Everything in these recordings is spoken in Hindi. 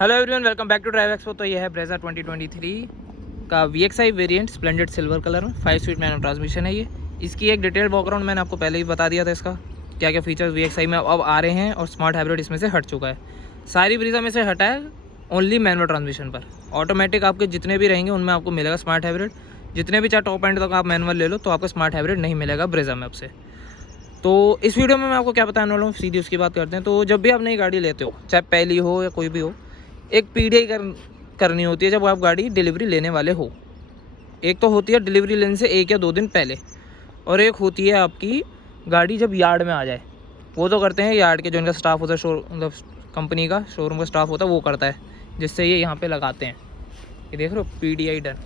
Hello everyone, welcome back to drive expo. तो ये है ब्रेजा 2023 का VXI variant splendid silver colour में 5 स्पीड मैनुअल ट्रांसमिशन है ये। इसकी एक डिटेल बैकग्राउंड मैंने आपको पहले ही बता दिया था, इसका क्या क्या फीचर्स VXI में अब आ रहे हैं और स्मार्ट हाइब्रिड इसमें से हट चुका है। सारी ब्रीजा में से हटा है ओनली मैनुअल ट्रांसमिशन पर। ऑटोमेटिक आपके जितने भी रहेंगे उनमें आपको मिलेगा स्मार्ट हाइब्रिड। जितने भी चाहे टॉप एंड तक आप मैनुअल ले लो तो आपको स्मार्ट हाइब्रिड नहीं मिलेगा ब्रेजा में आपसे। तो इस वीडियो में मैं आपको क्या बताने वाला हूँ, सीधी उसकी बात करते हैं। तो जब भी आप नई गाड़ी लेते हो, चाहे पहली हो या कोई भी हो, एक PDI करनी होती है जब आप गाड़ी डिलीवरी लेने वाले हो। एक तो होती है डिलीवरी लेने से 1 या 2 दिन पहले, और एक होती है आपकी गाड़ी जब यार्ड में आ जाए। वो तो करते हैं यार्ड के जो इनका स्टाफ होता है, मतलब कंपनी का शोरूम का स्टाफ होता है, वो करता है, जिससे ये यहाँ पे लगाते हैं। ये देख रहे हो PDI डन,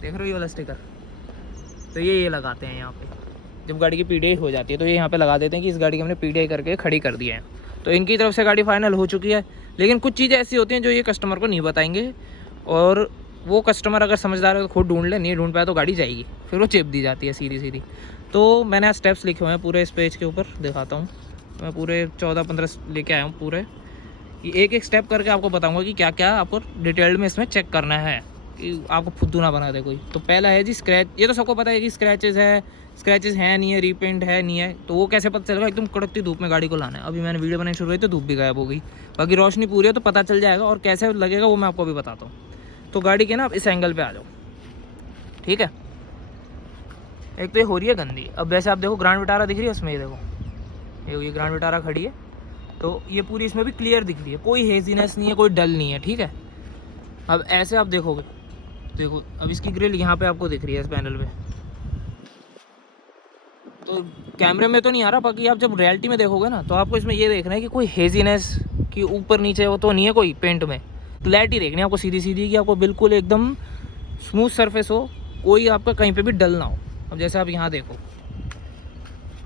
देख रहे हो ये वाला स्टिकर, तो ये लगाते हैं यहाँ पे। जब गाड़ी की PDI हो जाती है तो ये यहाँ पे लगा देते हैं कि इस गाड़ी की हमने PDI करके खड़ी कर दी है। तो इनकी तरफ से गाड़ी फाइनल हो चुकी है। लेकिन कुछ चीज़ें ऐसी होती हैं जो ये कस्टमर को नहीं बताएंगे, और वो कस्टमर अगर समझदार है तो खुद ढूंढ ले, नहीं ढूंढ पाया तो गाड़ी जाएगी, फिर वो चेप दी जाती है सीधी सीधी। तो मैंने आज स्टेप्स लिखे हुए हैं पूरे इस पेज के ऊपर, दिखाता हूँ। मैं पूरे 14-15 लेके आया हूँ पूरे। एक एक स्टेप करके आपको बताऊँगा कि क्या क्या आपको डिटेल्ड में इसमें चेक करना है कि आपको फुद्दू ना बना दे कोई। तो पहला है जी स्क्रैच। ये तो सबको पता है कि स्क्रैचेस है नहीं है, रीपेंट है नहीं है, तो वो कैसे पता चलेगा? एकदम कड़कती धूप में गाड़ी को लाना है। अभी मैंने वीडियो बनानी शुरू हुई तो धूप भी गायब हो गई, बाकी रोशनी पूरी है तो पता चल जाएगा। और कैसे लगेगा वो मैं आपको अभी बताता हूँ। तो गाड़ी के ना आप इस एंगल पे आ जाओ, ठीक है। एक तो ये हो रही है गंदी। अब वैसे आप देखो ग्रैंड विटारा दिख रही है उसमें, ये देखो ये ग्रैंड विटारा खड़ी है, तो ये पूरी इसमें भी क्लियर दिख रही है, कोई हेजीनेस नहीं है, कोई डल नहीं है, ठीक है। अब ऐसे आप देखोगे, देखो अब इसकी ग्रिल यहाँ पे आपको दिख रही है इस पैनल पे, तो कैमरे में तो नहीं आ रहा, बाकी आप जब रियलिटी में देखोगे ना तो आपको इसमें ये देखना है कि कोई हेजीनेस कि ऊपर नीचे वो तो नहीं है कोई पेंट में। क्लैरिटी देखनी है आपको सीधी सीधी, कि आपको बिल्कुल एकदम स्मूथ सरफेस हो, कोई आपका कहीं पे भी डल ना हो। अब जैसे आप यहाँ देखो,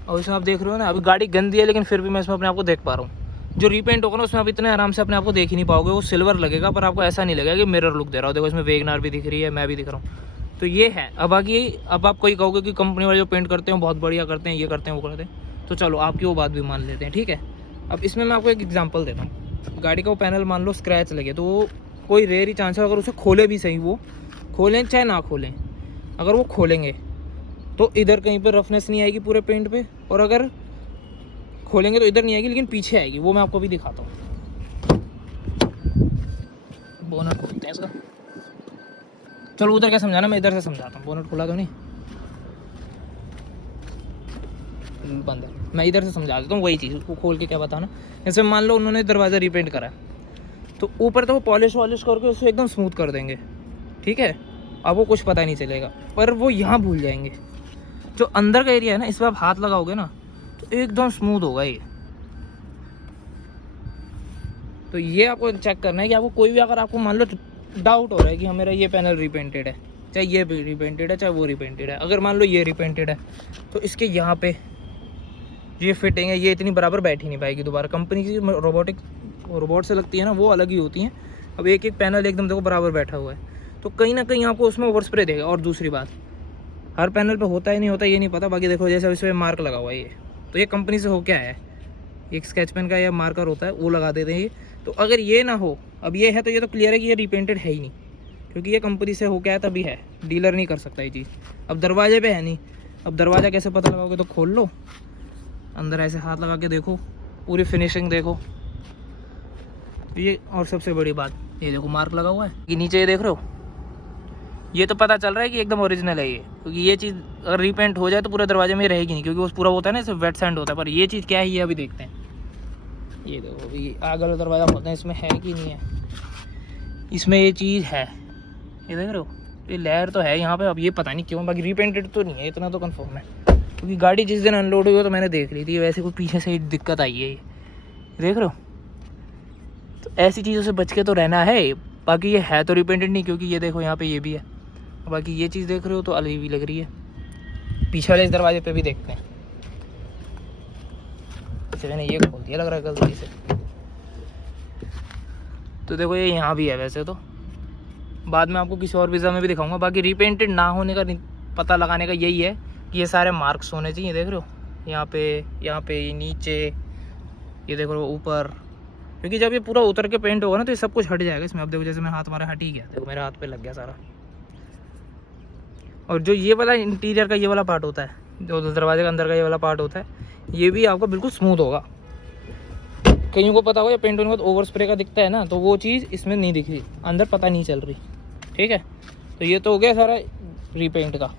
और इसमें आप देख रहे हो ना, अभी गाड़ी गंदी है लेकिन फिर भी मैं इसमें अपने आप को देख पा रहा हूँ। जो रीपेंट होगा ना उसमें आप इतने आराम से अपने आप को देख ही नहीं पाओगे, वो सिल्वर लगेगा पर आपको ऐसा नहीं लगेगा कि मिरर लुक दे रहा हो। देखो इसमें वेगनार भी दिख रही है, मैं भी दिख रहा हूँ, तो ये है। अब बाकी अब आप कोई कहोगे कि कंपनी वाले जो पेंट करते हैं बहुत बढ़िया करते हैं, ये करते हैं वो करते हैं, तो चलो आपकी वो बात भी मान लेते हैं, ठीक है। अब इसमें मैं आपको एक एग्जांपल देता हूँ। गाड़ी का वो पैनल मान लो स्क्रैच लगे, तो वो कोई रेयर ही चांस है, अगर उसे खोले भी सही, वो खोलें चाहे ना खोलें, अगर वो खोलेंगे तो इधर कहीं पर रफनेस नहीं आएगी पूरे पेंट पे, और अगर खोलेंगे तो इधर नहीं आएगी लेकिन पीछे आएगी। वो मैं आपको भी दिखाता हूँ। बोनट खोलते हैं इसका, चलो उधर क्या समझाना, मैं इधर से समझाता हूँ। बोनट खुला तो नहीं, बंद है, मैं इधर से समझा देता हूँ। वही चीज़ उसको खोल के क्या बताना। जैसे मान लो उन्होंने दरवाज़ा रीपेंट करा, तो ऊपर तो वो पॉलिश वॉलिश करके उसे एकदम स्मूथ कर देंगे, ठीक है। अब वो कुछ पता नहीं चलेगा, पर वो यहाँ भूल जाएंगे। जो अंदर का एरिया है ना, इस पर आप हाथ लगाओगे ना तो एकदम स्मूथ होगा ये। तो ये आपको चेक करना है कि आपको कोई भी, अगर आपको मान लो डाउट हो रहा है कि हाँ मेरा ये पैनल रिपेंटेड है, चाहे ये भी रिपेंटेड है चाहे वो रिपेंटेड है, अगर मान लो ये रिपेंटेड है तो इसके यहाँ पे ये फिटिंग है, ये इतनी बराबर बैठ ही नहीं पाएगी दोबारा। कंपनी की रोबोट से लगती है ना, वो अलग ही होती हैं। अब एक एक पैनल एकदम देखो बराबर बैठा हुआ है, तो कहीं ना कहीं आपको उसमें ओवर स्प्रे देगा। और दूसरी बात, हर पैनल पे होता ही नहीं होता ये नहीं पता, बाकी देखो जैसे इस पर मार्क लगा हुआ है ये, तो ये कंपनी से हो क्या है, एक स्केच पेन का या मार्कर होता है वो लगा देते हैं ये। तो अगर ये ना हो, अब ये है तो ये तो क्लियर है कि ये रिपेंटेड है ही नहीं, क्योंकि ये कंपनी से हो क्या है तभी है, डीलर नहीं कर सकता ये चीज़। अब दरवाजे पे है नहीं, अब दरवाज़ा कैसे पता लगाओगे? तो खोल लो, अंदर ऐसे हाथ लगा के देखो, पूरी फिनिशिंग देखो ये। और सबसे बड़ी बात, ये देखो मार्क लगा हुआ है कि नीचे, ये देख रहे हो, ये तो पता चल रहा है कि एकदम ओरिजिनल है ये, क्योंकि ये चीज़ अगर रीपेंट हो जाए तो पूरे दरवाजे में रहेगी नहीं, क्योंकि वो पूरा होता है ना सिर्फ वेट सैंड होता है। पर ये चीज़ क्या है ये अभी देखते हैं। ये देखो ये आगे वाला दरवाज़ा खोलते हैं, इसमें है कि नहीं है, इसमें ये चीज़ है, ये देख रहे हो, ये लेयर तो है यहाँ पे। अब ये पता नहीं क्यों, बाकी रीपेंटेड तो नहीं है, इतना तो कंफर्म है, क्योंकि गाड़ी जिस दिन अनलोड हुई हो तो मैंने देख ली थी। वैसे कोई पीछे से दिक्कत आई है, ये देख रहे हो। तो ऐसी चीज़ों से बच के तो रहना है। बाकी ये है तो रिपेंटेड नहीं, क्योंकि ये देखो यहाँ पे ये भी है। बाकी ये चीज़ देख रहे हो तो अलग भी लग रही है। पीछे वाले इस दरवाजे पे भी देखते हैं। अच्छा मैंने ये खोल दिया लग रहा है गलती से, तो देखो ये यहाँ भी है। वैसे तो बाद में आपको किसी और वीज़ा में भी दिखाऊंगा। बाकी रिपेंटेड ना होने का पता लगाने का यही है कि ये सारे मार्क्स होने चाहिए। देख रहे हो यहाँ पे ये नीचे, ये देख रहे हो ऊपर, क्योंकि जब ये पूरा उतर के पेंट होगा ना तो ये सब कुछ हट जाएगा इसमें। अब देखो जैसे मैं हाथ हमारा हट ही गया, देखो मेरे हाथ पे लग गया सारा। और जो ये वाला इंटीरियर का ये वाला पार्ट होता है, जो दरवाजे का अंदर का ये वाला पार्ट होता है, ये भी आपका बिल्कुल स्मूथ होगा। कईयों को पता होगा पेंट होने के बाद ओवर स्प्रे का दिखता है ना, तो वो चीज़ इसमें नहीं दिख रही, अंदर पता नहीं चल रही। ठीक है, तो ये तो हो गया सारा रीपेंट का,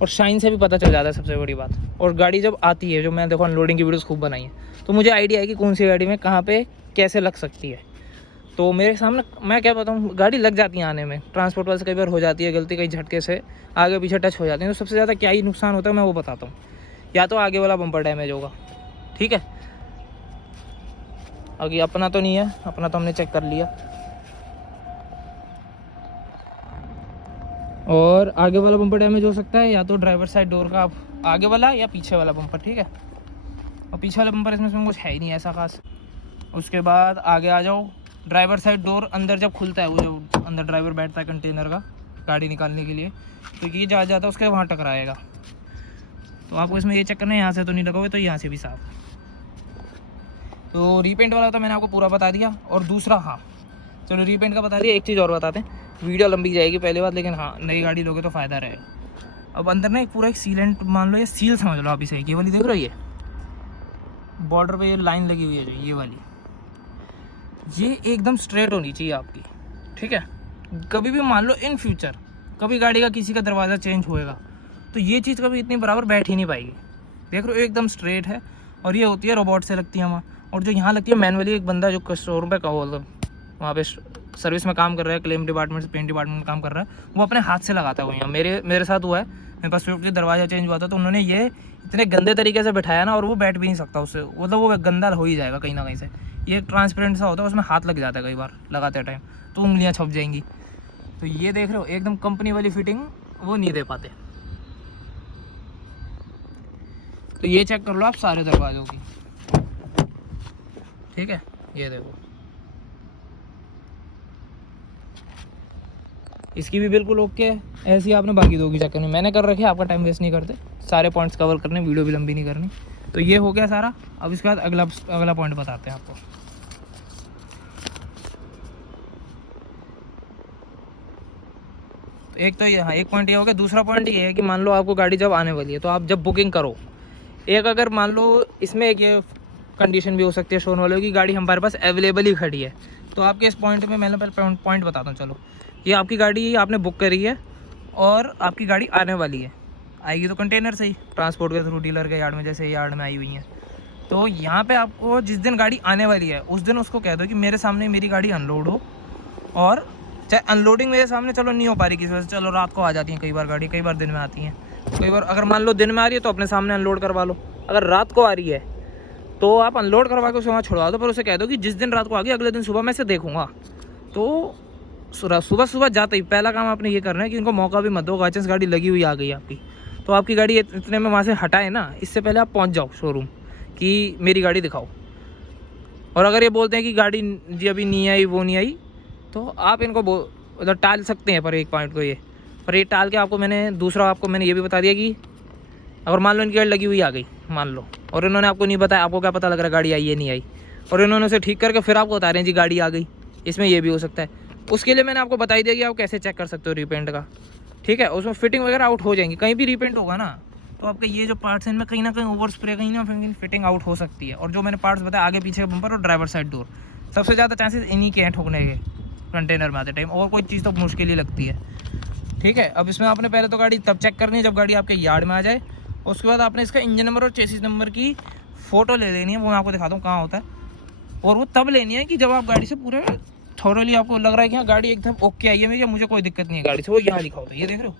और शाइन से भी पता चल जाता है सबसे बड़ी बात। और गाड़ी जब आती है, जो मैं देखो अनलोडिंग की वीडियोस खूब बनाई है, तो मुझे आइडिया है कि कौन सी गाड़ी में कहाँ पे कैसे लग सकती है। तो मेरे सामने मैं क्या बताऊँ, गाड़ी लग जाती है आने में, ट्रांसपोर्ट वाले से कई बार हो जाती है गलती, कई झटके से आगे पीछे टच हो जाती है। तो सबसे ज़्यादा क्या ही नुकसान होता है मैं वो बताता हूँ। या तो आगे वाला बम्पर डैमेज होगा, ठीक है, अभी अपना तो नहीं है, अपना तो हमने चेक कर लिया। और आगे वाला बम्पर डैमेज हो सकता है, या तो ड्राइवर साइड डोर का आगे वाला या पीछे वाला बम्पर, ठीक है। और पीछे वाला बम्पर इसमें कुछ है ही नहीं ऐसा खास। उसके बाद आगे आ जाओ, ड्राइवर साइड डोर अंदर जब खुलता है, वो जो अंदर ड्राइवर बैठता है कंटेनर का गाड़ी निकालने के लिए, तो ये जा जाता है उसके वहाँ टकराएगा। तो आपको इसमें ये चेक करना है, यहाँ से तो नहीं लगाओगे तो यहाँ से भी साफ। तो रीपेंट वाला तो मैंने आपको पूरा बता दिया। और दूसरा, हाँ चलो रीपेंट का बता दिया, एक चीज़ और बताते हैं, वीडियो लंबी जाएगी पहले बात, लेकिन हाँ नई गाड़ी लोगे तो फ़ायदा रहेगा। अब अंदर ना एक पूरा एक सीलेंट मान लो, ये सील समझ लो आप इसे, ये वाली देख रहे हो, ये बॉर्डर पे ये लाइन लगी हुई है जो ये वाली, ये एकदम स्ट्रेट होनी चाहिए आपकी, ठीक है। कभी भी मान लो इन फ्यूचर कभी गाड़ी का किसी का दरवाज़ा चेंज होएगा तो ये चीज़ कभी इतनी बराबर बैठ ही नहीं पाएगी। देख रहे हो एकदम स्ट्रेट है, और ये होती है रोबोट से लगती है वहाँ, और जो यहाँ लगती है मैनुअली। एक बंदा जो शोरूम पे वहाँ पे सर्विस में काम कर रहा है, क्लेम डिपार्टमेंट से पेंट डिपार्टमेंट में काम कर रहा है, वो अपने हाथ से लगाता है वो। यहाँ मेरे साथ हुआ है, मेरे पास स्विफ्ट का दरवाज़ा चेंज हुआ था, तो उन्होंने ये इतने गंदे तरीके से बैठाया ना, और वो बैठ भी नहीं सकता उससे, मतलब वो गंदा हो ही जाएगा कहीं ना कहीं से। ये ट्रांसपेरेंट सा होता है, उसमें हाथ लग जाता है कई बार लगाते टाइम, तो उंगलियाँ छप जाएंगी। तो ये देख रहे हो एकदम कंपनी वाली फिटिंग वो नहीं दे पाते। तो ये चेक कर लो आप सारे दरवाज़ों की, ठीक है। ये देखो इसकी भी बिल्कुल ओके है, ऐसी आपने बाकी दो की चेक करनी। मैंने कर रखी है, आपका टाइम वेस्ट नहीं करते, सारे पॉइंट्स कवर करने, वीडियो भी लंबी नहीं करनी। तो ये हो गया सारा। अब इसके बाद अगला पॉइंट बताते हैं आपको। तो एक तो ये, हाँ एक पॉइंट ये हो गया। दूसरा पॉइंट ये है कि मान लो आपको गाड़ी जब आने वाली है, तो आप जब बुकिंग करो, एक अगर मान लो इसमें एक ये कंडीशन भी हो सकती है शोरूम वालों की, गाड़ी हमारे पास अवेलेबल ही खड़ी है, तो आपके इस पॉइंट में मैंने पहले पॉइंट बताता हूँ। चलो, ये आपकी गाड़ी आपने बुक करी है और आपकी गाड़ी आने वाली है, आएगी तो कंटेनर से ही, ट्रांसपोर्ट के थ्रू, डीलर के यार्ड में, जैसे यार्ड में आई हुई हैं। तो यहाँ पे आपको जिस दिन गाड़ी आने वाली है उस दिन उसको कह दो कि मेरे सामने मेरी गाड़ी अनलोड हो। और चाहे अनलोडिंग मेरे सामने चलो नहीं हो पा रही किसी वजह से, चलो रात को आ जाती है कई बार गाड़ी, कई बार दिन में आती हैं, कई बार अगर मान लो दिन में आ रही है तो अपने सामने अनलोड करवा लो। अगर रात को आ रही है तो आप अनलोड करवा के उसे वहाँ छुड़वा दो, पर उसे कह दो कि जिस दिन रात को आ गई अगले दिन सुबह मैं इसे देखूँगा। तो सुबह जाते ही पहला काम आपने ये करना है कि इनको मौका भी मत दो, बाई चांस गाड़ी लगी हुई आ गई आपकी, तो आपकी गाड़ी इतने में वहाँ से हटाए ना, इससे पहले आप पहुँच जाओ शोरूम कि मेरी गाड़ी दिखाओ। और अगर ये बोलते हैं कि गाड़ी जी अभी नहीं आई, वो नहीं आई, तो आप इनको मतलब टाल सकते हैं, पर एक पॉइंट को ये, पर ये टाल के आपको मैंने ये भी बता दिया कि अगर मान लो इनकी गाड़ी लगी हुई आ गई मान लो, और इन्होंने आपको नहीं बताया, आपको क्या पता लग रहा है गाड़ी आई है नहीं आई, और इन्होंने उसे ठीक करके फिर आपको बता रहे हैं जी गाड़ी आ गई, इसमें ये भी हो सकता है। उसके लिए मैंने आपको बता ही दिया कि आप कैसे चेक कर सकते हो रीपेंट का, ठीक है। उसमें फिटिंग वगैरह आउट हो जाएंगी, कहीं भी रीपेंट होगा ना तो आपके ये जो पार्ट्स हैं इनमें कहीं ना कहीं ओवर स्प्रे, कहीं ना कहीं फिटिंग आउट हो सकती है। और जो मैंने पार्ट्स बताया आगे पीछे का बम्पर और ड्राइवर साइड डोर, सबसे ज़्यादा चांसेस इन्हीं के हैं ठोकने के कंटेनर में आते टाइम, और कोई चीज़ तो मुश्किल ही लगती है, ठीक है। अब इसमें आपने पहले तो गाड़ी तब चेक करनी है जब गाड़ी आपके यार्ड में आ जाए, उसके बाद आपने इसका इंजन नंबर और चेसिस नंबर की फ़ोटो ले लेनी है, वो मैं आपको दिखाता हूँ कहाँ होता है। और वो तब लेनी है कि जब आप गाड़ी से पूरे थोरली आपको लग रहा है कि हाँ गाड़ी एकदम ओके आई है मेरी, मुझे कोई दिक्कत नहीं है गाड़ी से, वो यहाँ लिखा होता है, ये देख रहे हो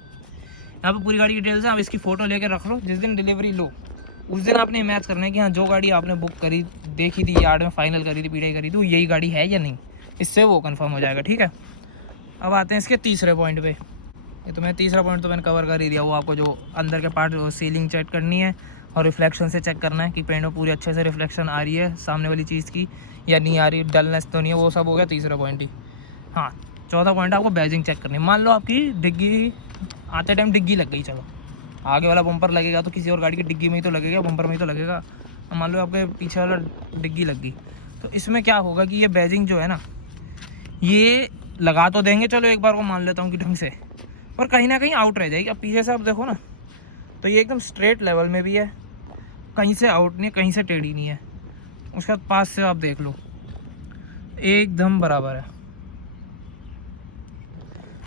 यहाँ पे पूरी गाड़ी डिटेल्स है। आप इसकी फ़ोटो लेकर रख लो, जिस दिन डिलीवरी लो उस दिन आपने मैच करना है कि हाँ जो गाड़ी आपने बुक करी, देखी थी यार्ड में, फाइनल करी थी, पीढ़ाई करी थी, वो यही गाड़ी है या नहीं, इससे वो कंफर्म हो जाएगा, ठीक है। अब आते हैं इसके तीसरे पॉइंट पे। ये तो मैं तीसरा पॉइंट तो मैंने कवर कर ही दिया, वो आपको जो अंदर के पार्ट सीलिंग चेक करनी है और रिफ्लेक्शन से चेक करना है कि पेंट में पूरी अच्छे से रिफ्लेक्शन आ रही है सामने वाली चीज़ की या नहीं आ रही, डलनेस तो नहीं है, वो सब हो गया तीसरा पॉइंट ही। हाँ, चौथा पॉइंट आपको बैजिंग चेक करनी है। मान लो आपकी डिग्गी आते टाइम डिग्गी लग गई, चलो आगे वाला बम्पर लगेगा तो किसी और गाड़ी की डिग्गी में ही तो लगेगा, बम्पर में ही तो लगेगा। मान लो आपके पीछे वाला डिग्गी लग गई, तो इसमें क्या होगा कि ये बैजिंग जो है ना, ये लगा तो देंगे, चलो एक बार को मान लेता हूँ कि ढंग से, पर कहीं ना कहीं आउट रह जाएगी। अब पीछे से आप देखो ना, तो ये एकदम स्ट्रेट लेवल में भी है, कहीं से आउट नहीं, कहीं से टेढ़ी नहीं है। उसके बाद पास से आप देख लो, एकदम बराबर है।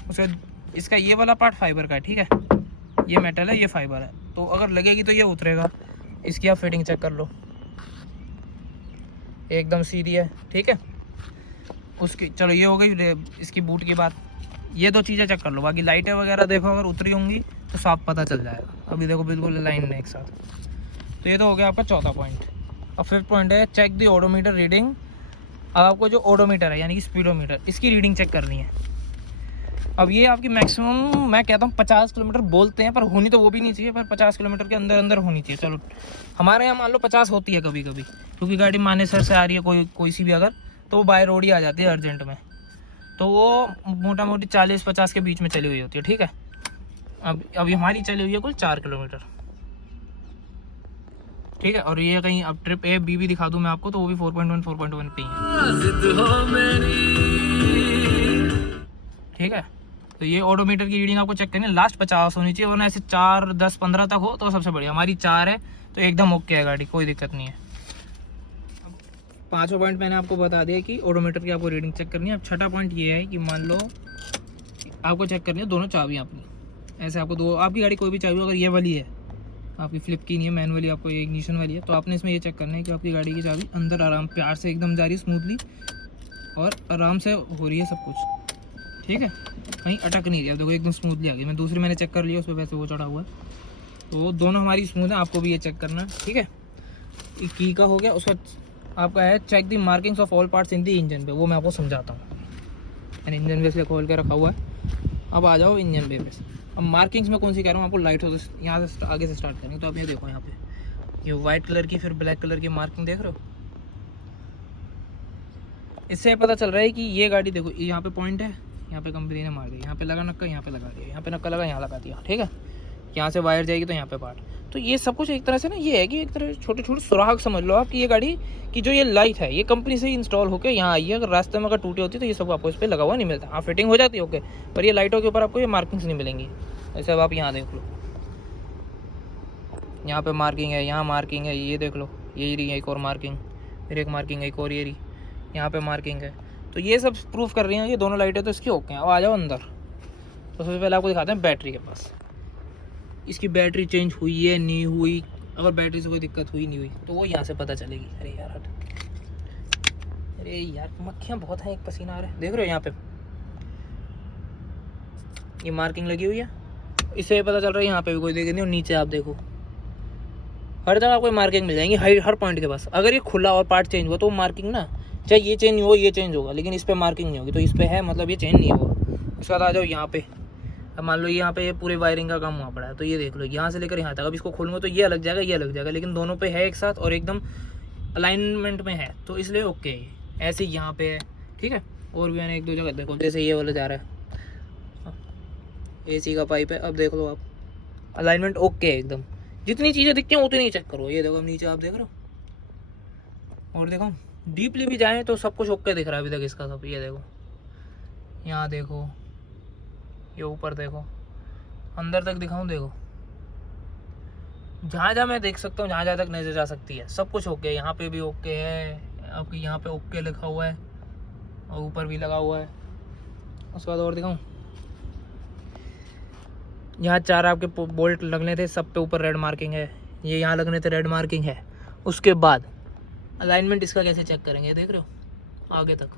उसका इसका ये वाला पार्ट फाइबर का है, ठीक है, ये मेटल है, ये फाइबर है, तो अगर लगेगी तो ये उतरेगा। इसकी आप फिटिंग चेक कर लो, एकदम सीधी है, ठीक है। उसकी चलो ये हो गई इसकी बूट की बात। ये दो चीज़ें चेक कर लो, बाकी लाइटें वगैरह देखो अगर उतरी होंगी तो साफ पता चल जाएगा। अभी देखो बिल्कुल लाइन में एक साथ। तो ये तो हो गया आपका चौथा पॉइंट। अब फिफ्थ पॉइंट है चेक द ओडोमीटर रीडिंग। अब आपको जो ओडोमीटर है यानी कि स्पीडोमीटर, इसकी रीडिंग चेक करनी है। अब ये आपकी मैक्सिमम मैं कहता हूँ 50 किलोमीटर बोलते हैं, पर होनी तो वो भी नहीं चाहिए, पर 50 किलोमीटर के अंदर अंदर होनी चाहिए। चलो हमारे यहाँ मान लो 50 होती है कभी कभी, क्योंकि गाड़ी मानेसर से आ रही है कोई सी भी अगर, तो वो बाय रोड ही आ जाती है अर्जेंट में, तो वो मोटा मोटी 40-50 के बीच में चली हुई होती है, ठीक है। अब हमारी चली हुई है कुल 4 किलोमीटर, ठीक है। और ये कहीं अब ट्रिप A B भी दिखा दूँ मैं आपको, तो वो भी 4.1 पे ही है, ठीक है। तो ये ऑडोमीटर की रीडिंग आपको चेक करनी है, लास्ट 50 होनी चाहिए, वरना ऐसे 4, 10, 15 तक हो तो सबसे बढ़िया। हमारी 4 है तो एकदम ओके है गाड़ी, कोई दिक्कत नहीं है। पाँचों पॉइंट मैंने आपको बता दिया कि ऑडोमीटर की आपको रीडिंग चेक करनी है। अब छठा पॉइंट ये है कि मान लो आपको चेक करनी है दोनों चाबियाँ अपनी। ऐसे आपको दो, आपकी गाड़ी कोई भी चाबी अगर ये वाली है, आपकी फ्लिप की नहीं है, मैनुअली आपको ये इग्निशन वाली है, तो आपने इसमें ये चेक करना है कि आपकी गाड़ी की चाबी अंदर आराम प्यार से एकदम जा रही है स्मूथली, और आराम से हो रही है सब कुछ, ठीक है, कहीं अटक नहीं रही। अब देखो एकदम स्मूथली आ गई। मैं दूसरी मैंने चेक कर लिया, उस पर वैसे वो चढ़ा हुआ है, तो दोनों हमारी स्मूथ है। आपको भी ये चेक करना है, ठीक है। की का हो गया। उसका आपका है check the markings of all parts in the engine पे, वो मैं आपको समझाता हूँ। मैंने इंजन बेस खोल के रखा हुआ है। अब आ जाओ इंजन बे पे। अब मार्किंग्स में कौन सी कह रहा हूँ आपको, लाइट हो तो यहाँ से आगे से स्टार्ट करेंगे। तो आप ये देखो यहाँ पे ये वाइट कलर की फिर ब्लैक कलर की मार्किंग देख रहे हो, इससे पता चल रहा है कि ये गाड़ी देखो, यहाँ पे पॉइंट है, यहाँ पे कंपनी ने मार दिया, यहाँ पे लगा नक्का, यहाँ पे लगा दिया, यहाँ पे नक्का लगा, यहाँ लगा दिया, ठीक है। यहाँ से वायर जाएगी तो यहाँ पे पार्ट, तो ये सब कुछ एक तरह से ना ये है कि एक तरह छोटे छोटे सुराग समझ लो आप कि ये गाड़ी की जो ये लाइट है ये कंपनी से ही इंस्टॉल होकर यहाँ आई है। अगर रास्ते में अगर टूटी होती तो ये सब आपको इस पर लगा हुआ नहीं मिलता। हाँ फिटिंग हो जाती है ओके, पर ये लाइटों के ऊपर आपको ये मार्किंग्स नहीं मिलेंगी। ऐसे अब आप यहाँ देख लो, यहाँ पे मार्किंग है, यहाँ मार्किंग है, ये देख लो, ये रही है एक और मार्किंग, फिर एक मार्किंग है एक और, ये रही यहाँ पे मार्किंग है। तो ये सब प्रूफ कर रही हैं ये दोनों लाइटें तो इसकी ओके हैं। अब आ जाओ अंदर। तो सबसे पहले आपको दिखाते हैं बैटरी के पास, इसकी बैटरी चेंज हुई है नहीं हुई। अगर बैटरी से कोई दिक्कत हुई नहीं हुई तो वो यहाँ से पता चलेगी। अरे यार हट, अरे यार मक्खियाँ बहुत हैं, एक पसीना आ रहा है, देख रहे हो यहाँ पे ये मार्किंग लगी हुई है, इससे पता चल रहा है यहाँ पे भी कोई दिक्कत नहीं। और नीचे आप देखो हर जगह आपको मार्किंग मिल जाएंगी, हर पॉइंट के पास। अगर ये खुला और पार्ट चेंज हुआ तो मार्किंग ना, चाहे ये चेंज हो ये चेंज होगा, लेकिन इस पर मार्किंग नहीं होगी। तो इस पर है मतलब ये चेंज नहीं होगा। उसके बाद आ जाओ यहाँ पे। अब मान लो यहाँ पे ये पूरे वायरिंग का काम हुआ पड़ा है, तो ये देख लो यहाँ से लेकर यहाँ तक। अब इसको खोलूँगा तो ये अलग जाएगा, ये अलग जाएगा, लेकिन दोनों पे है एक साथ और एकदम अलाइनमेंट में है, तो इसलिए ओके है। ऐसे ही यहाँ पे है, ठीक है। और भी मैंने एक दो जगह देखो, जैसे ये वाला जा रहा है AC का पाइप है, अब देख लो आप अलाइनमेंट ओके है एकदम। जितनी चीज़ें दिखती हैं उतनी चेक करो। ये देखो नीचे आप देख रहे हो, और देखो डीपली भी जाएँ तो सब कुछ ओके दिख रहा है अभी तक इसका सब। ये देखो यहाँ देखो, ये ऊपर देखो, अंदर तक दिखाऊं देखो, जहाँ जहाँ मैं देख सकता हूँ, जहाँ जहाँ तक नजर जा सकती है सब कुछ ओके है। यहाँ पे भी ओके है, आपके यहाँ पे ओके लिखा हुआ है और ऊपर भी लगा हुआ है। उसके बाद और दिखाऊं, यहाँ 4 आपके बोल्ट लगने थे, सब पे ऊपर रेड मार्किंग है, ये यहाँ लगने थे रेड मार्किंग है। उसके बाद अलाइनमेंट इसका कैसे चेक करेंगे, देख रहे हो आगे तक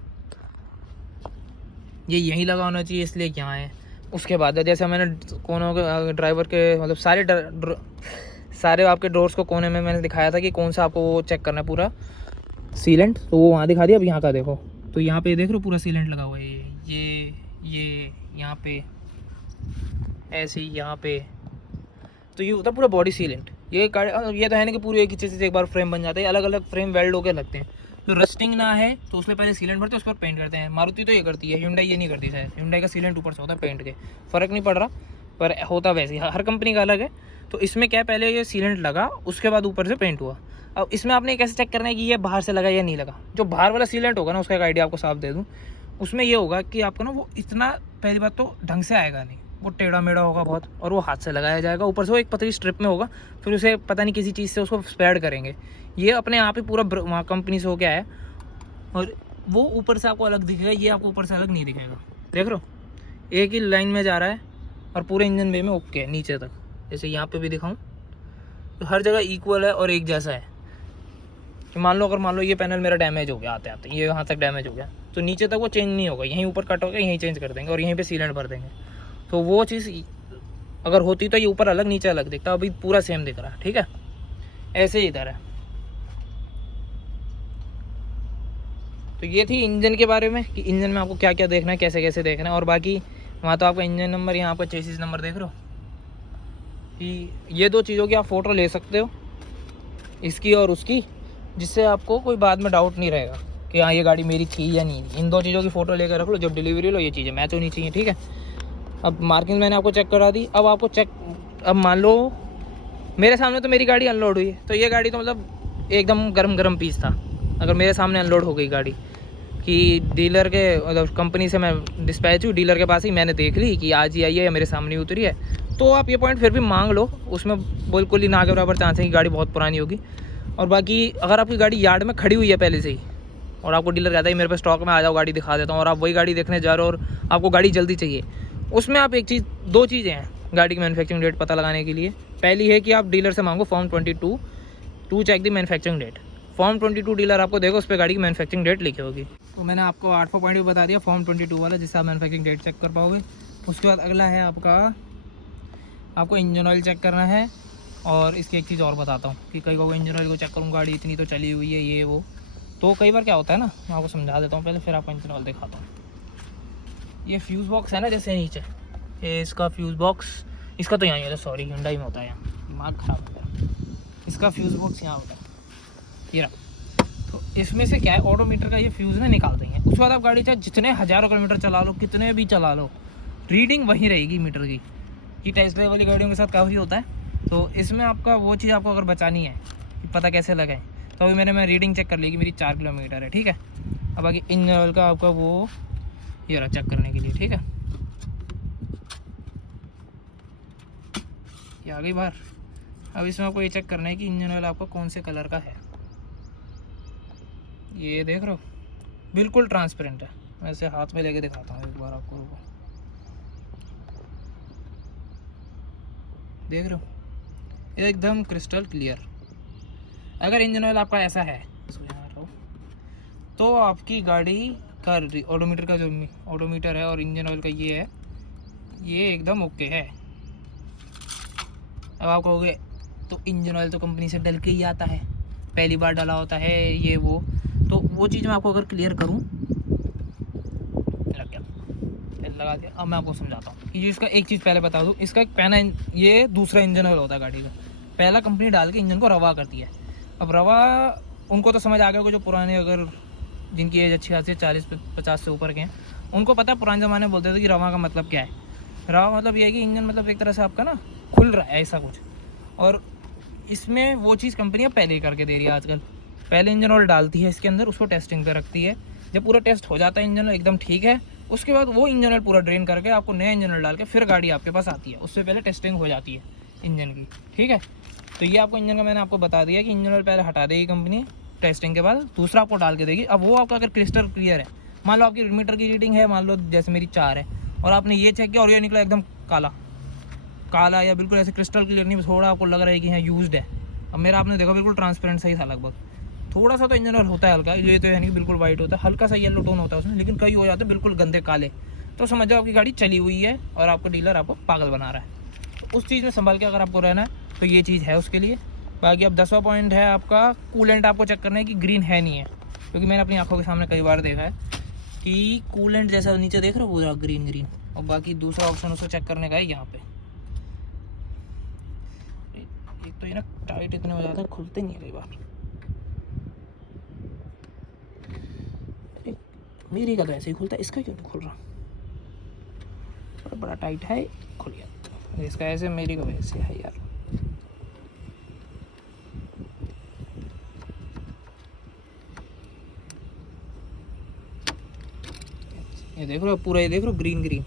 ये यहीं लगा होना चाहिए, इसलिए यहाँ है। उसके बाद जैसे मैंने कोनों के ड्राइवर के मतलब सारे आपके डोर्स को कोने में मैंने दिखाया था कि कौन सा आपको वो चेक करना है पूरा सीलेंट, तो वो वहाँ दिखा दिया। अब यहाँ का देखो, तो यहाँ पे देख रहे हो पूरा सीलेंट लगा हुआ है, ये यहाँ पे ऐसे ही यहाँ पे, तो ये होता है पूरा बॉडी सीलेंट। ये तो है ना कि पूरी एक ही चीज़ से एक बार फ्रेम बन जाता है, अलग अलग फ्रेम वेल्ड होकर लगते हैं। तो रस्टिंग ना है तो उसमें पहले सीलेंट भरते हैं, उसके बाद पेंट करते हैं। मारुति तो ये करती है, hyundai ये नहीं करती शायद। hyundai का सीलेंट ऊपर से होता है पेंट के, फ़र्क नहीं पड़ रहा। पर होता वैसे ही, हर कंपनी का अलग है। तो इसमें क्या है, पहले ये सीलेंट लगा, उसके बाद ऊपर से पेंट हुआ। अब इसमें आपने कैसे चेक करना है कि ये बाहर से लगा या नहीं लगा। जो बाहर वाला सीलेंट होगा ना, उसका एक आइडिया आपको साफ दे दूँ, उसमें ये होगा कि आपको ना वो इतना, पहली बात तो ढंग से आएगा नहीं, वो टेढ़ा मेढ़ा होगा बहुत, और वो हाथ से लगाया जाएगा। ऊपर से वो एक पतली स्ट्रिप में होगा, फिर उसे पता नहीं किसी चीज़ से उसको स्प्रेड करेंगे। ये अपने आप ही पूरा वहाँ कंपनी से हो गया है, और वो ऊपर से आपको अलग दिखेगा, ये आपको ऊपर से अलग नहीं दिखेगा। देख रहे हो, एक ही लाइन में जा रहा है और पूरे इंजन वे में ओके है नीचे तक। जैसे यहाँ पे भी दिखाऊँ तो हर जगह इक्वल है और एक जैसा है। कि मान लो अगर मान लो ये पैनल मेरा डैमेज हो गया आते आते, ये यहाँ तक डैमेज हो गया, तो नीचे तक वो चेंज नहीं होगा, यहीं ऊपर कट होगा, यहीं चेंज कर देंगे और यहीं पे सीलेंट भर देंगे। तो वो चीज़ अगर होती तो ये ऊपर अलग नीचे अलग दिखता, अभी पूरा सेम दिख रहा है। ठीक है, ऐसे ही इधर है। तो ये थी इंजन के बारे में कि इंजन में आपको क्या क्या देखना है, कैसे कैसे देखना है। और बाकी वहाँ तो आपका इंजन नंबर, यहाँ आपका चेसिस नंबर देख रहे हो कि ये दो चीज़ों की आप फ़ोटो ले सकते हो, इसकी और उसकी, जिससे आपको कोई बाद में डाउट नहीं रहेगा कि हाँ ये गाड़ी मेरी थी या नहीं। इन दो चीज़ों की फ़ोटो लेकर रख लो, जब डिलीवरी लो ये चीज़ें मैच होनी चाहिए। ठीक है, अब मार्किंग मैंने आपको चेक करा दी। अब आपको चेक, अब मान लो मेरे सामने तो मेरी गाड़ी अनलोड हुई, तो ये गाड़ी तो मतलब एकदम गरम पीस था। अगर मेरे सामने अनलोड हो गई गाड़ी कि डीलर के मतलब कंपनी से मैं डिस्पैच हूँ, डीलर के पास ही मैंने देख ली कि आज ही आई है या मेरे सामने ही उतरी है, तो आप ये पॉइंट फिर भी मांग लो। उसमें बिल्कुल ही ना के बराबर चांस है कि गाड़ी बहुत पुरानी होगी। और बाकी अगर आपकी गाड़ी यार्ड में खड़ी हुई है पहले से ही, और आपको डीलर कहता है मेरे पास स्टॉक में आ जाओ, गाड़ी दिखा देता हूँ, और आप वही गाड़ी देखने जा रहे हो और आपको गाड़ी जल्दी चाहिए, उसमें आप एक चीज़, दो चीज़ें हैं गाड़ी की मैन्युफैक्चरिंग डेट पता लगाने के लिए। पहली है कि आप डीलर से मांगो form 22 to check the manufacturing date. Form 22 dealer आपको देगा, उस पर गाड़ी की मैन्युफैक्चरिंग डेट लिखी होगी। तो मैंने आपको 8वां पॉइंट भी बता दिया, फॉर्म 22 वाला, जिससे आप मैन्युफैक्चरिंग डेट चेक कर पाओगे। उसके बाद अगला है आपको इंजन ऑयल चेक करना है। और इसकी एक चीज़ और बताता हूँ कि कई बार इंजन ऑयल को चेक करूँ, गाड़ी इतनी तो चली हुई है ये वो, तो कई बार क्या होता है ना, मैं आपको समझा देता हूँ पहले, फिर आपको इंजन ऑयल दिखाता हूँ। ये फ्यूज़ बॉक्स है ना, जैसे नीचे ये इसका फ्यूज़ बॉक्स, इसका तो यहाँ है, सॉरी हिंडाई में होता है, यहाँ दिमाग ख़राब होता है। इसका फ्यूज़ बॉक्स यहाँ होता है, ये रहा। तो इसमें से क्या है, ऑडोमीटर का ये फ्यूज़ ना निकाल देंगे। उसके बाद आप गाड़ी चाहे जितने हज़ारों किलोमीटर चला लो, कितने भी चला लो, रीडिंग वहीं रहेगी मीटर की। कि टेस्ला वाली गाड़ियों के साथ काफ़ी होता है। तो इसमें आपका वो चीज़ आपको अगर बचानी है कि पता कैसे लगाएं, तो अभी मैं रीडिंग चेक कर ली कि मेरी 4 किलोमीटर है। ठीक है, अब आगे इंजन ऑयल का आपका वो ये रहा चेक करने के लिए। ठीक है, ये आ गई बाहर। अब इसमें आपको ये चेक करना है कि इंजन ऑयल आपका कौन से कलर का है। ये देख रहे हो, बिल्कुल ट्रांसपेरेंट है। मैं इसे हाथ में लेके दिखाता हूँ एक बार आपको, रुको। देख रहे हो, एकदम क्रिस्टल क्लियर। अगर इंजन ऑयल आपका ऐसा है तो आपकी गाड़ी का ऑडोमीटर का जो ऑडोमीटर है और इंजन ऑयल का ये है, ये एकदम ओके है। अब आप कहोगे तो इंजन ऑयल तो कंपनी से डल के ही आता है, पहली बार डाला होता है ये वो, तो वो चीज़ मैं आपको अगर क्लियर करूँ, लगा दिया। अब मैं आपको समझाता हूँ कि इसका एक चीज़ पहले बता दूँ, इसका एक पहला ये दूसरा इंजन ऑयल होता है गाड़ी का। पहला कंपनी डाल के इंजन को रवा करती है। अब रवा उनको तो समझ आ गया, जो पुराने अगर जिनकी एज अच्छी खासी 40-50 से ऊपर के हैं, उनको पता है। पुराने ज़माने में बोलते थे कि रवा का मतलब क्या है। रवा मतलब ये है कि इंजन मतलब एक तरह से आपका ना खुल रहा है, ऐसा कुछ। और इसमें वो चीज़ कंपनियाँ पहले ही करके दे रही है आजकल। पहले इंजन ऑयल डालती है इसके अंदर, उसको टेस्टिंग पे रखती है। जब पूरा टेस्ट हो जाता है इंजन ऑयल एकदम ठीक है, उसके बाद वो इंजन ऑयल पूरा ड्रेन करके आपको नया इंजन ऑयल डाल के फिर गाड़ी आपके पास आती है। उससे पहले टेस्टिंग हो जाती है इंजन की। ठीक है, तो ये आपको इंजन का मैंने आपको बता दिया कि इंजन ऑयल पहले हटा देगी कंपनी टेस्टिंग के बाद, दूसरा आपको डाल के देगी। अब वो आपका अगर क्रिस्टल क्लियर है, मान लो आपकी मीटर की रीडिंग है, मान लो जैसे मेरी 4 है, और आपने ये चेक किया और ये निकला एकदम काला या बिल्कुल ऐसे क्रिस्टल क्लियर नहीं, थोड़ा आपको लग रहा है कि हाँ यूज्ड है। अब मेरा आपने देखा बिल्कुल ट्रांसपेरेंट सही था लगभग। थोड़ा सा तो इंजन ऑयल होता है हल्का, ये तो यानी कि बिल्कुल वाइट होता है, हल्का सा येलो टोन होता है उसमें, लेकिन कई हो जाते हैं बिल्कुल गंदे काले, तो समझ जाओ आपकी गाड़ी चली हुई है और आपका डीलर आपको पागल बना रहा है। तो उस चीज़ में संभाल के अगर आपको रहना है तो ये चीज़ है उसके लिए। बाकी अब 10वां पॉइंट है आपका कूलेंट आपको चेक करना है कि ग्रीन है नहीं है, क्योंकि मैंने अपनी आंखों के सामने कई बार देखा है कि कूलेंट जैसा नीचे देख रहे हो पूरा ग्रीन। और बाकी दूसरा ऑप्शन उसको चेक करने का है यहाँ पे। एक तो ये ना टाइट इतने हो जाता है, खुलते नहीं है कई बार। मेरी का तो ऐसे ही खुलता है, इसका क्यों नहीं खुल रहा? बड़ा टाइट है, खुल गया। इसका ऐसे, मेरी को वैसे है यार। ये देख रहे हो पूरा, ये देख रहे हो ग्रीन ग्रीन,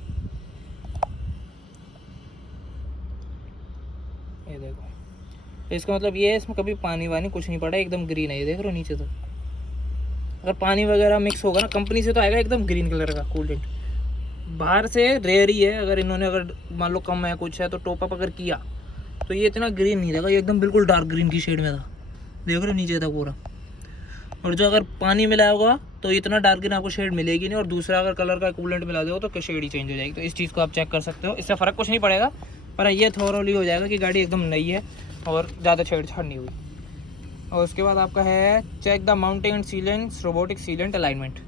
ये देखो। इसका मतलब ये है इसमें कभी पानी वानी कुछ नहीं पड़ा, एकदम ग्रीन है। ये देख रहे हो नीचे तो, अगर पानी वगैरह मिक्स होगा ना कंपनी से तो आएगा एकदम ग्रीन कलर का कूलेंट। बाहर से रेयर ही है, अगर इन्होंने अगर मान लो कम है कुछ है तो टॉप अप अगर किया तो ये इतना ग्रीन नहीं रहेगा, ये एकदम बिल्कुल डार्क ग्रीन की शेड में था। देख रहे हो नीचे था पूरा। और जो अगर पानी मिलाया होगा तो इतना डार्क ग्रीन आपको शेड मिलेगी नहीं, और दूसरा अगर कलर का कूलेंट मिला दो तो शेड ही चेंज हो जाएगी। तो इस चीज़ को आप चेक कर सकते हो, इससे फ़र्क कुछ नहीं पड़ेगा, पर ये थोरोली हो जाएगा कि गाड़ी एकदम नई है और ज़्यादा छेड़छाड़ नहीं हुई। और उसके बाद आपका है check the mounting sealants robotic sealant alignment.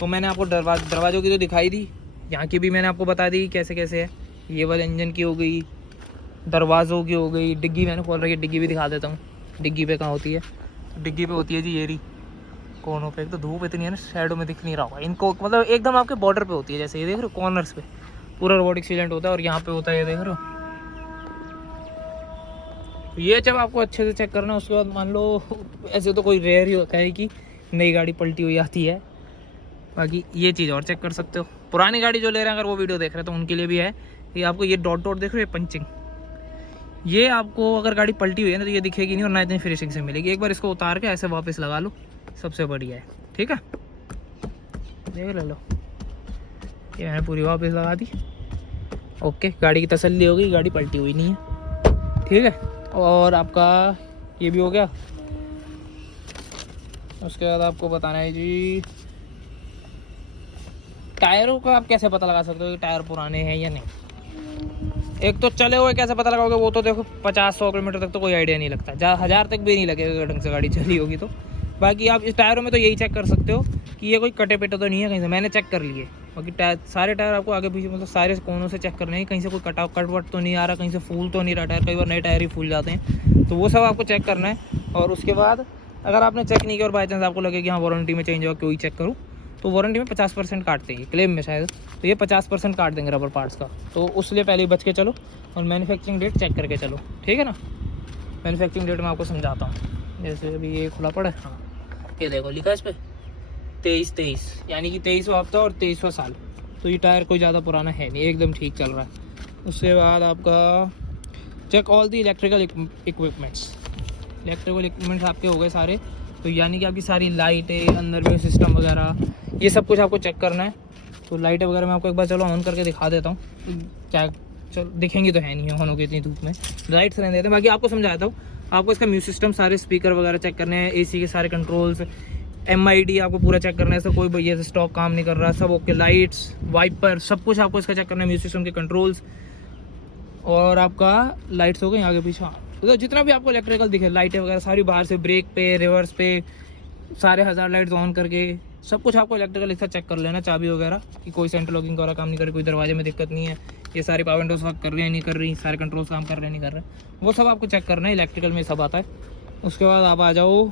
तो मैंने आपको दरवाज़ों की तो दिखाई दी, यहाँ की भी मैंने आपको बता दी कैसे कैसे है। ये वाले इंजन की हो गई, दरवाज़ों की हो गई, डिग्गी मैंने खोल रखी है, डिग्गी भी दिखा देता हूँ। डिग्गी पे कहाँ होती है? डिग्गी पे होती है जी ये रही कोनों पे। एक तो धूप इतनी है ना, शैडो में दिख नहीं रहा होगा इनको, मतलब एकदम आपके बॉर्डर पे होती है, जैसे ये देख रहे हो कॉर्नर्स पे पूरा रोबोटिक सीलेंट होता है, और यहाँ पे होता है ये देख रहे हो। ये जब आपको अच्छे से चेक करना है, उसके बाद मान लो ऐसे तो कोई रेयर ही होता है कि नई गाड़ी पलटी हुई आती है, बाकी ये चीज़ और चेक कर सकते हो। पुरानी गाड़ी जो ले रहे हैं अगर वो वीडियो देख रहे हैं तो उनके लिए भी है। ये आपको ये डॉट डॉट देख रहे हो, पंचिंग, ये आपको अगर गाड़ी पलटी हुई है ना तो ये दिखेगी नहीं और ना इतनी फिनिशिंग से मिलेगी। एक बार इसको उतार के ऐसे वापस लगा लो, सबसे बढ़िया है। ठीक है, देख ले लो, ये मैंने पूरी वापस लगा दी। ओके, गाड़ी की तसल्ली हो गई, गाड़ी पलटी हुई नहीं है। ठीक है, और आपका ये भी हो गया। उसके बाद आपको बताना है जी टायरों का आप कैसे पता लगा सकते हो कि टायर पुराने हैं या नहीं। एक तो चले हुए कैसे पता लगाओगे, वो तो देखो 50-100 किलोमीटर तक तो कोई आइडिया नहीं लगता, 1000 तक भी नहीं लगेगा ढंग से गाड़ी चली होगी तो। बाकी आप इस टायरों में तो यही चेक कर सकते हो कि ये कोई कटे पेटे तो नहीं है कहीं से, मैंने चेक कर लिए। बाकी टायर, सारे टायर आपको आगे पीछे मतलब सारे कोनों से चेक करने हैं, कहीं से कोई कट वट तो नहीं आ रहा, कहीं से फूल तो नहीं रहा टायर। कई बार नए टायर ही फूल जाते हैं, तो वो सब आपको चेक करना है। और उसके बाद अगर आपने चेक नहीं किया और बाई चांस आपको लगे कि हाँ वारंटी में चेंज होगा, क्यों चेक करूँ, तो वारंटी में 50% काटते हैं क्लेम में शायद, तो ये 50% काट देंगे रबर पार्ट्स का, तो उसलिए पहले ही बच के चलो और मैन्युफैक्चरिंग डेट चेक करके चलो। ठीक है ना, मैन्युफैक्चरिंग डेट मैं आपको समझाता हूँ। जैसे अभी ये खुला पड़ा है, हाँ ये देखो लिखा है इस पर 23 यानी कि 23वां हफ्ता और 23वां साल। तो ये टायर कोई ज़्यादा पुराना है नहीं, एकदम ठीक चल रहा है। उसके बाद आपका check all the electrical equipments. Electrical equipments आपके हो गए सारे, तो यानी कि आपकी सारी लाइटें, अंदर में सिस्टम वगैरह, ये सब कुछ आपको चेक करना है। तो लाइटें वगैरह मैं आपको एक बार चलो ऑन करके दिखा देता हूँ, क्या चलो दिखेंगी तो है नहीं ऑन होगी इतनी धूप में, लाइट्स रहने देते हैं। बाकी आपको समझाता हूँ, आपको इसका म्यूजिक सिस्टम, सारे स्पीकर वगैरह चेक करने हैं, एसी के सारे कंट्रोल्स, MID आपको पूरा चेक करना है। ऐसा कोई भैया स्टॉक काम नहीं कर रहा, सब ओके, लाइट्स, वाइपर, सब कुछ आपको इसका चेक करना है, म्यूजिक सिस्टम के कंट्रोल्स, और आपका लाइट्स हो गई आगे पीछे। तो जितना भी आपको इलेक्ट्रिकल दिखे, लाइटें वगैरह सारी बाहर से, ब्रेक पे, रिवर्स पे, सारे हज़ार लाइट्स ऑन करके सब कुछ आपको इलेक्ट्रिकल इसका चेक कर लेना। चाबी वगैरह कि कोई सेंटर लॉकिंग वगैरह काम नहीं कर रही, कोई दरवाजे में दिक्कत नहीं है, ये सारी पावर विंडोज वर्क कर रही है नहीं कर रही, सारे कंट्रोल्स काम कर रहे हैं नहीं कर रहे, वो सब आपको चेक करना है। इलेक्ट्रिकल में सब आता है। उसके बाद आप आ जाओ,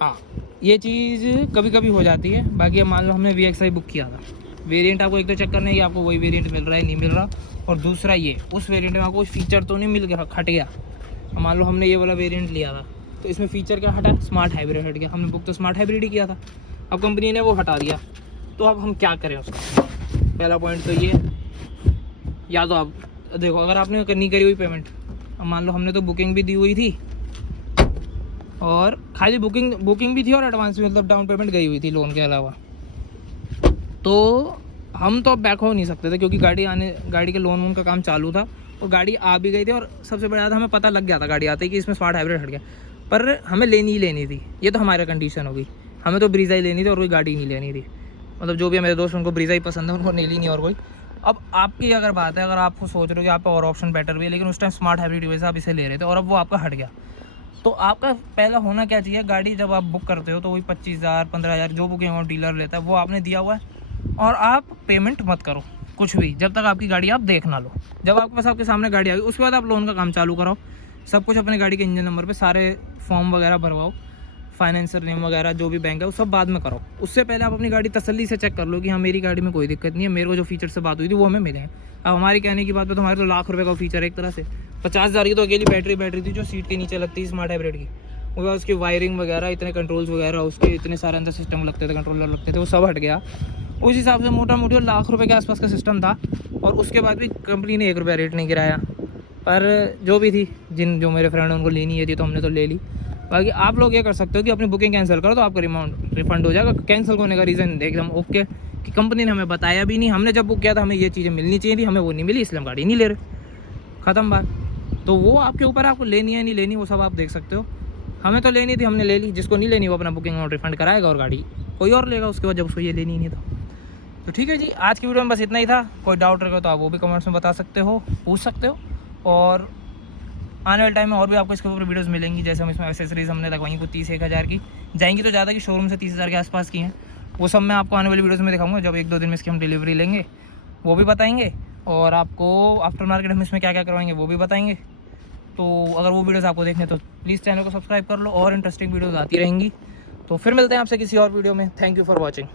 हाँ ये चीज़ कभी कभी हो जाती है। बाकी अब मान लो हमने VXI बुक किया था, वेरिएंट आपको एक तो चेक करना है कि आपको वही वेरिएंट मिल रहा है नहीं मिल रहा, और दूसरा ये उस वेरिएंट में आपको कोई फीचर तो नहीं मिल गया, हट गया। मान लो हमने ये वाला वेरिएंट लिया था तो इसमें फीचर क्या हटा, स्मार्ट हाइब्रिड हट गया। हमने बुक तो स्मार्ट हाइब्रिड ही किया था, अब कंपनी ने वो हटा दिया, तो अब हम क्या करें उसका। पहला पॉइंट तो ये, या तो आप देखो अगर आपने नहीं करी हुई पेमेंट, अब मान लो हमने तो बुकिंग भी दी हुई थी और खाली बुकिंग भी थी और एडवांस भी, मतलब डाउन पेमेंट गई हुई थी लोन के अलावा, तो हम तो अब बैक हो नहीं सकते थे क्योंकि गाड़ी के लोन वोन का काम चालू था और गाड़ी आ भी गई थी। और सबसे बड़ा था हमें पता लग गया था गाड़ी आते ही कि इसमें स्मार्ट हाइब्रिड हट गया, पर हमें लेनी ही लेनी थी। ये तो हमारी कंडीशन होगी, हमें तो ब्रीजा ही लेनी थी और कोई गाड़ी नहीं लेनी थी। मतलब जो भी है मेरे दोस्त उनको ब्रीजा ही पसंद है, उनको नहीं लेनी और कोई। अब आपकी अगर बात है, अगर आपको सोच रहे हो कि आप और ऑप्शन बेटर भी है, लेकिन उस टाइम स्मार्ट हाइब्रिड की वजह से आप इसे ले रहे थे और अब वो आपका हट गया, तो आपका पहला होना क्या चाहिए, गाड़ी जब आप बुक करते हो तो वही 25,000 15,000 जो बुकिंग अमाउंट डीलर लेता है वो आपने दिया हुआ है, और आप पेमेंट मत करो कुछ भी जब तक आपकी गाड़ी आप देख ना लो। जब आपके पास आपके सामने गाड़ी आ गई उसके बाद आप लोन का काम चालू कराओ, सब कुछ अपने गाड़ी के इंजन नंबर पे सारे फॉर्म वगैरह भरवाओ, फाइनेंसर नेम वगैरह जो भी बैंक है वो सब बाद में करो। उससे पहले आप अपनी गाड़ी तसल्ली से चेक कर लो कि हाँ मेरी गाड़ी में कोई दिक्कत नहीं है, मेरे को जो फीचर से बात हुई थी वो हमें मिले हैं। अब हमारी कहने की बात पे तो हमारे तो लाख रुपये का फीचर है एक तरह से। 50,000 की तो अकेली बैटरी थी जो सीट के नीचे लगती है स्मार्ट हाइब्रिड की। वो उसकी वायरिंग वगैरह, इतने कंट्रोल्स वगैरह, उसके इतने सारे अंदर सिस्टम लगते थे, कंट्रोलर लगते थे, वो सब हट गया। उस हिसाब से मोटा मोटी लाख रुपए के आसपास का सिस्टम था, और उसके बाद भी कंपनी ने 1 रुपया रेट नहीं गिराया। पर जो भी थी, जो मेरे फ्रेंड हैं उनको लेनी है थी तो हमने तो ले ली। बाकी आप लोग ये कर सकते हो कि अपनी बुकिंग कैंसिल करो तो आपका अमाउंट रिफंड हो जाएगा। कैंसिल होने का रीज़न एकदम ओके कि कंपनी ने हमें बताया भी नहीं, हमने जब बुक किया था हमें ये चीज़ें मिलनी चाहिए थी, हमें वो नहीं मिली, इसलिए हम गाड़ी नहीं ले रहे। ख़त्म बात। तो वो आपके ऊपर, आपको लेनी है नहीं लेनी वो सब आप देख सकते हो। हमें तो लेनी थी, हमने ले ली। जिसको नहीं लेनी वो अपना बुकिंग अमाउंट रिफंड कराएगा और गाड़ी कोई और लेगा उसके बाद, जब उसको ये लेनी नहीं तो ठीक है जी। आज की वीडियो में बस इतना ही था। कोई डाउट रहेगा तो आप वो भी कमेंट्स में बता सकते हो, पूछ सकते हो। और आने वाले टाइम में और भी आपको इसके ऊपर वीडियोस मिलेंगी। जैसे हम इसमें एक्सेसरीज हमने लगवाई कुछ 30-1,000 की जाएंगी, तो ज़्यादा की शोरूम से 30,000 के आसपास की हैं। वो सब मैं आपको आने वाली वीडियोस में दिखाऊंगा। जब 1-2 दिन में इसकी हम डिलीवरी लेंगे वो भी बताएंगे, और आपको आफ्टर मार्केट हम इसमें क्या क्या करवाएंगे वो भी बताएंगे। तो अगर वो वीडियोस आपको देखने तो प्लीज़ चैनल को सब्सक्राइब कर लो, और इंटरेस्टिंग वीडियोस आती रहेंगी। तो फिर मिलते हैं आपसे किसी और वीडियो में। Thank you for watching.